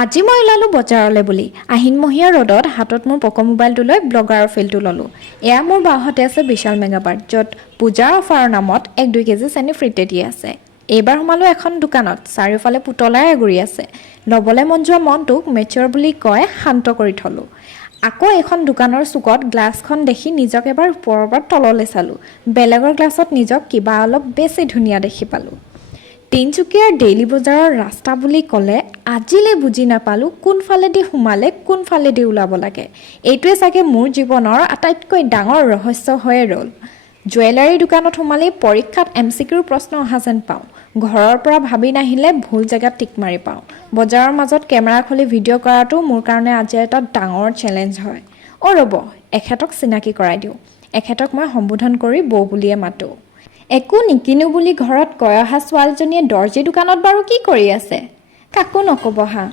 আজি মই ওলালোঁ বজাৰলৈ বুলি আহিনমহীয়া ৰ'দত হাতত মোৰ পক' মোবাইলটো লৈ ব্লগাৰৰ ফিল্ডটো ল'লোঁ। এয়া মোৰ বাওঁহাতে আছে বিশাল মেগামাৰ্ট, য'ত পূজাৰ অফাৰৰ নামত 1-2 কেজি চেনি ফ্ৰীতে দি আছে। এইবাৰ সোমালোঁ এখন দোকানত, চাৰিওফালে পুতলাই গুৰি আছে। ল'বলৈ মন যোৱা মনটোক মেচিয়ৰ বুলি কয় শান্ত কৰি থলোঁ। আকৌ এখন দোকানৰ চুকত গ্লাছখন দেখি নিজক এবাৰ ওপৰৰ পৰা তললৈ চালোঁ। বেলেগৰ গ্লাছত নিজক কিবা অলপ বেছি ধুনীয়া দেখি পালোঁ। তিনিচুকীয়াৰ ডেইলি বজাৰৰ ৰাস্তা বুলি ক'লে আজিলৈ বুজি নাপালোঁ কোনফালেদি সোমালে কোনফালেদি ওলাব লাগে। এইটোৱে চাগে মোৰ জীৱনৰ আটাইতকৈ ডাঙৰ ৰহস্য হৈয়ে ৰ'ল। জুৱেলাৰী দোকানত সোমালেই পৰীক্ষাত MCQৰ প্ৰশ্ন অহা যেন পাওঁ। ঘৰৰ পৰা ভাবি নাহিলে ভুল জেগাত টিক মাৰি পাওঁ। বজাৰৰ মাজত কেমেৰা খুলি ভিডিঅ' কৰাটো মোৰ কাৰণে আজি এটা ডাঙৰ চেলেঞ্জ হয়। ৰ'ব, এখেতক চিনাকি কৰাই দিওঁ। এখেতক মই সম্বোধন কৰি বৌ বুলিয়ে মাতোঁ। একো নিকিনো বুলি ঘৰত কৈ অহা ছোৱালীজনীয়ে দৰ্জী দোকানত বাৰু কি কৰি আছে? কাকো নক'ব হা।